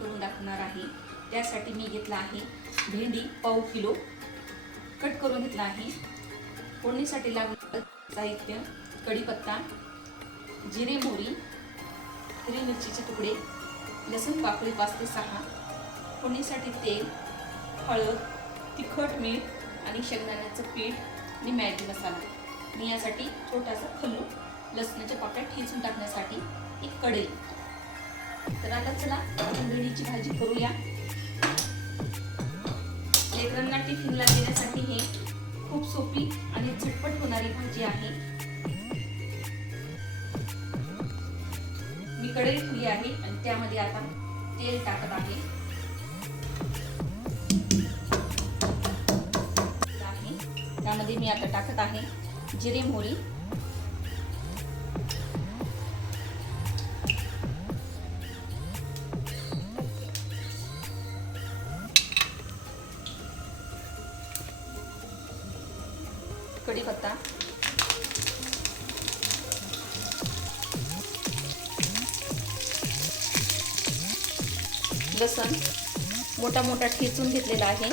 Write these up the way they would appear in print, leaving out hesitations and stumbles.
करून दाखवणार आहे। त्यासाठी मी घेतला आहे भेंडी पाव किलो कट करून घेतला आहे। फोडणीसाठी लागणारे साहित्य: कढीपत्ता, जिरे मोहरी, हिरवी मिरचीचे तुकडे, लसूण पाकळी 5 ते 6, फोडणीसाठी तेल, हळद, तिखट, मीठ आणि शेंगदाण्याचं पीठ आणि मॅगी मसाला। मी यासाठी छोटासा खल्लू लसणाच्या पाकळ्या ठेचून टाकण्यासाठी एक कढई। तर आता चला आपण भेंडीची भाजी करूया। लेकरांना टिफिनला देण्यासाठी हे खूप सोपी आणि झटपट होणारी भाजी आहे। मी कढई ठेवली आहे आणि त्यामध्ये आता तेल टाकत आहे। त्यामध्ये मी आता टाकत आहे जिरे मोहरी, कढीपत्ता, लसूण मोठा मोठा ठेचून घेतलेला आहे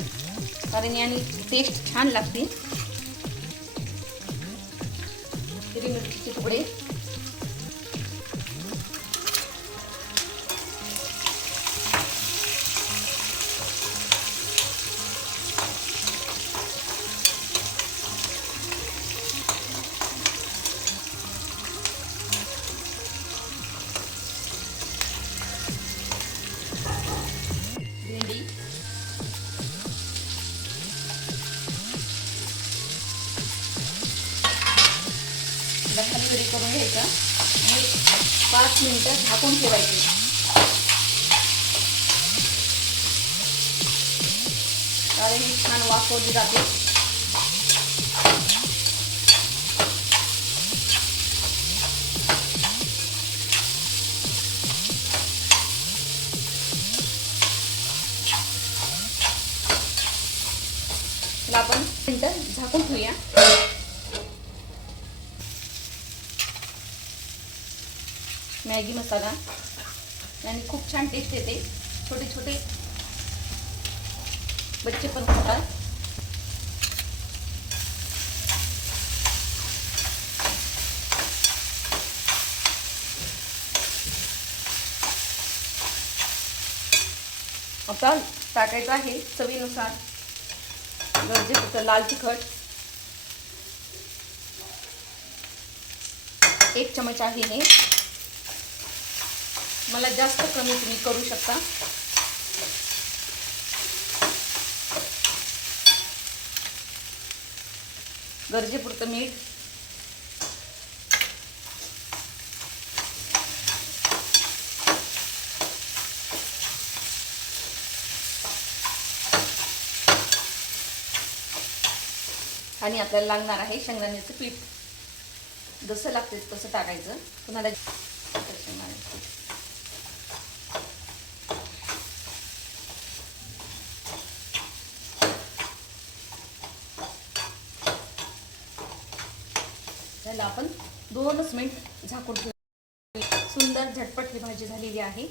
कारण याने टेस्ट छान लागते। हिरवी मिरचीचे तुकडे, भेंडी, खाली करून घ्यायचं आणि 5 मिनिटं झाकून ठेवायचे। कारण ही छान वाफवली जाते। आपण मिनिटं झाकून ठेवूया। मॅगी मसाला याने खूप छान टेस्ट येते। छोटे छोटे बच्चे पण खातात। आता टाकायचं आहे चवीनुसार गरजेपुरतं लाल तिखट, 1 चमचा आहे हे। मला जास्त कमी तुम्ही करू शकता। गरजेपुरतं मीठ, आणि आपल्याला लागणार आहे शेंगदाण्याचं पीठ। जसं लागते तसं टाकायचं। तुम्हाला त्याला आपण 2 मिनिट झाकून ठेवू। सुंदर झटपट ही भाजी झालेली आहे,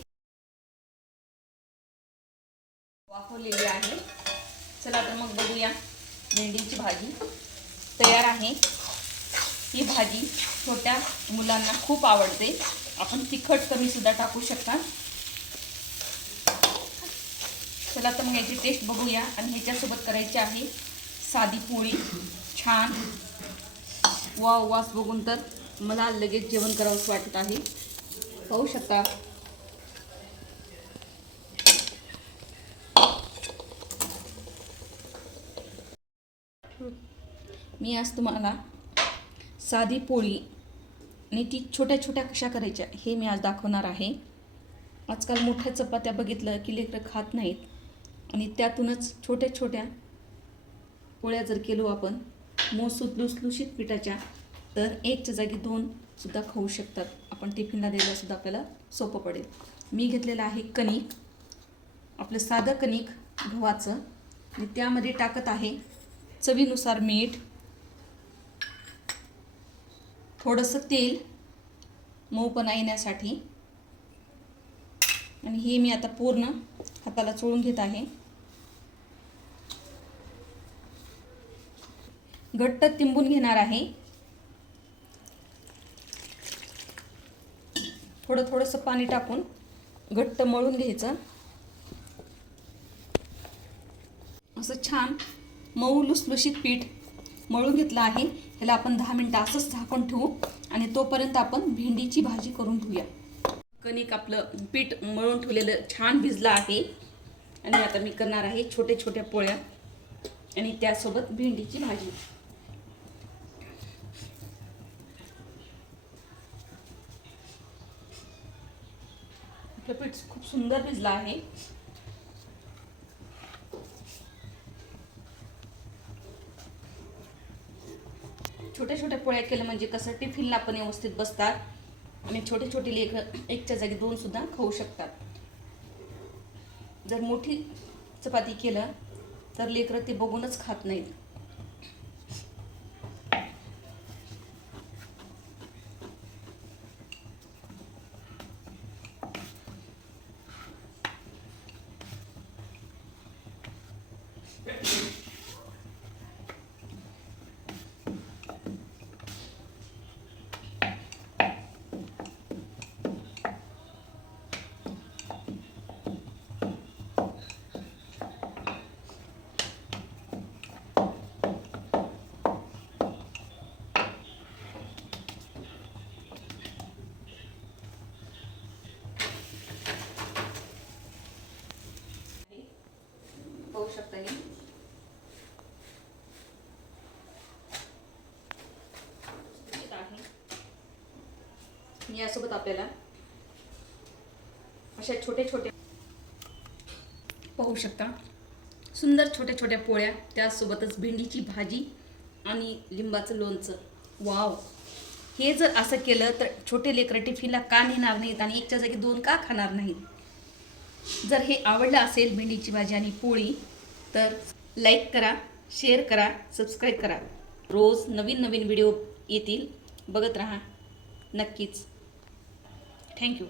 वाफवलेली आहे। चला तर मग बघूया। भेंडीची भाजी तयार आहे। ही भाजी छोट्या मुलांना खूप आवडते। आपण तिखट कमी सुद्धा टाकू शकता। चला तर मग याची टेस्ट बघूया। आणि ह्याच्यासोबत करायची आहे साधी पोळी। छान वाव, वास बघून तर मला लगेच जेवण करावंसं वाटत आहे। पाहू शकता मी आज तुम्हाला साधी पोळी आणि ती छोट्या छोट्या कशा करायच्या हे मी आज दाखवणार आहे। आजकाल मोठ्या चपात्या बघितलं की लेकरं खात नाहीत आणि त्यातूनच छोट्या छोट्या पोळ्या जर केलो आपण लुसलुशीत पिठाच्या, तर 1च्या जागी 2 सुद्धा खाऊ शकतात। आपण टिफिनला द्यायला सुद्धा आपल्याला सोपं पडेल। मी घेतलेलं आहे कणिक, आपलं साधं कणिक गव्हाचं, आणि त्यामध्ये टाकत आहे चवीनुसार मीठ, थोडंसं तेल मऊपणा येण्यासाठी, आणि हे मी आता पूर्ण हाताला चोळून घेत आहे. घट्ट तिंबून घेणार आहे. थोडंसं पाणी टाकून घट्ट मळून घ्यायचं. असं छान मऊ लुसलुशीत पीठ मळून घेतलं आहे. ह्याला आपण 10 मिनिटं असंच झाकून ठेवू आणि तोपर्यंत आपण भेंडीची भाजी करून घेऊया. कणिक आपलं पीठ मळून ठेवलेलं छान भिजलं आहे आणि आता मी करणार आहे छोट्या छोट्या पोळ्या आणि त्यासोबत भेंडीची भाजी. आपलं पीठ खूप सुंदर भिजलं आहे. छोट्या छोट्या पोळ्या केल्या म्हणजे कसं टिफिनला पण व्यवस्थित बसतात आणि छोटे छोटे लेकरं एकच्या जागी 2 सुद्धा खाऊ शकतात. जर मोठी चपाती केलं तर लेकरं ते बघूनच खात नाहीत. पाहू शकता हे यासोबत आपल्याला अशा छोटे छोटे पाहू शकता सुंदर छोट्या छोट्या पोळ्या, त्यासोबतच भेंडीची भाजी आणि लिंबाचं लोणचं. वाव, हे जर असं केलं तर छोटे लेकरं टिफिनला का नेणार नाहीत आणि एकच्या जागी 2 का खाणार नाहीत. जर हे आवडलं असेल भेंडीची भाजी आणि पोळी तर लाईक करा, शेअर करा, सबस्क्राईब करा. रोज नवीन नवीन व्हिडिओ येतील, बघत राहा नक्कीच. थँक्यू.